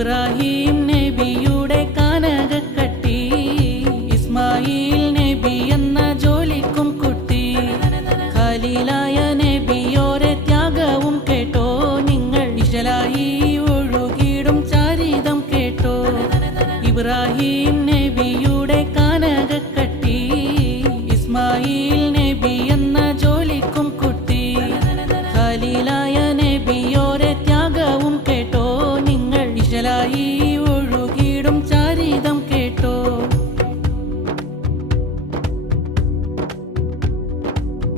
ഇബ്രാഹിം നബിയുടെ കാനകക്കട്ടി, ഇസ്മായിൽ നബി എന്ന ജോലിക്കും കുട്ടി. ഖലീലായ നബിയോരെ ത്യാഗവും കേട്ടോ നിങ്ങൾ, ഇശലായി ഒഴുകിടും ചരിതം കേട്ടോ. ഇബ്രാഹിം നബിയുടെ കാനകക്കട്ടി, ഇസ്മായിൽ നബി എന്ന ജോലിക്കും കുട്ടി. ഖലീലായ നബിയോരെ ത്യാഗവും കേട്ടോ നിങ്ങൾ, ഇശലായി ഒഴുകിടും ചരിതം കേട്ടോ.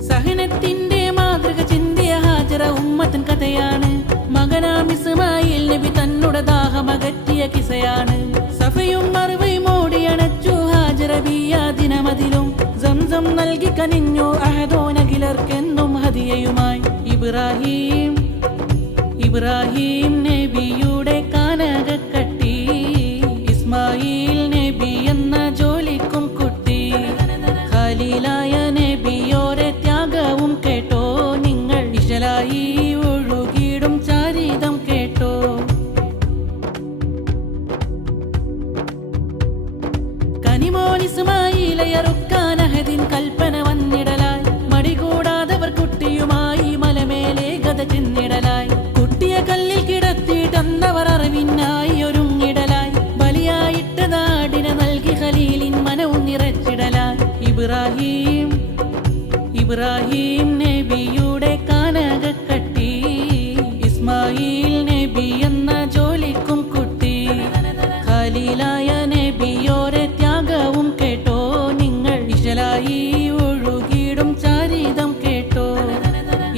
സഹനത്തിന്റെ മാതൃക ചിന്തിയ ഹാജറ ഉമ്മത്തിൻ കഥയാണ്. മകനാം ഇസ്മായിൽ നബി തന്നുടെ ദാഹമകറ്റിയ കിസയാണ്. സഫയും മറുവയും ഓടിയണച്ചു ഹാജറ ബിയാ ദിനമതിലും, സംസം നൽകി കനിഞ്ഞു അഹദോനകിലർക്കെന്നും ഹദിയയുമായി. ഇബ്രാഹിം നബിയുടെ കാനകക്കട്ടി, ഇസ്മായിൽ നബി എന്ന ജോലിക്കും കുട്ടി. ഖലീലായ നബിയോരെ ത്യാഗവും കേട്ടോ നിങ്ങൾ, ഇശലായി ഒഴുകിടും ചരിതം കേട്ടോ. കനിമോൻ ഇസ്മായിലയറുക്കാൻ അഹദിൻ കൽപ്പന വന്നിടലായി. മടികൂടാതവർ കുട്ടിയുമായി മലമേലെ ഗത ചെന്നിടലായി. കുട്ടിയെ കല്ലിൽ കിടത്തിയിട്ടന്നവർ അറിവിനായി ഒരുങ്ങിടലായി. ബലിയായിട്ട് നാടിനെ നൽകി ഖലീലിൻ മനവും നിറച്ചിടലായി. ഇബ്രാഹിം നബിയുടെ കാനകക്കട്ടി, ഇസ്മായിൽ നബി എന്ന ജോലിക്കും കുട്ടി. ഖലീലായ നബിയോരെ ത്യാഗവും കേട്ടോ നിങ്ങൾ, ഇശലായി ഒഴുകിടും ചരിതം കേട്ടോ.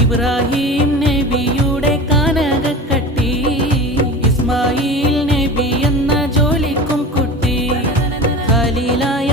ഇബ്രാഹിം നബിയുടെ കാനകക്കട്ടി, ഇസ്മായിൽ നബി എന്ന ജോലിക്കും കുട്ടി. ഖലീലായ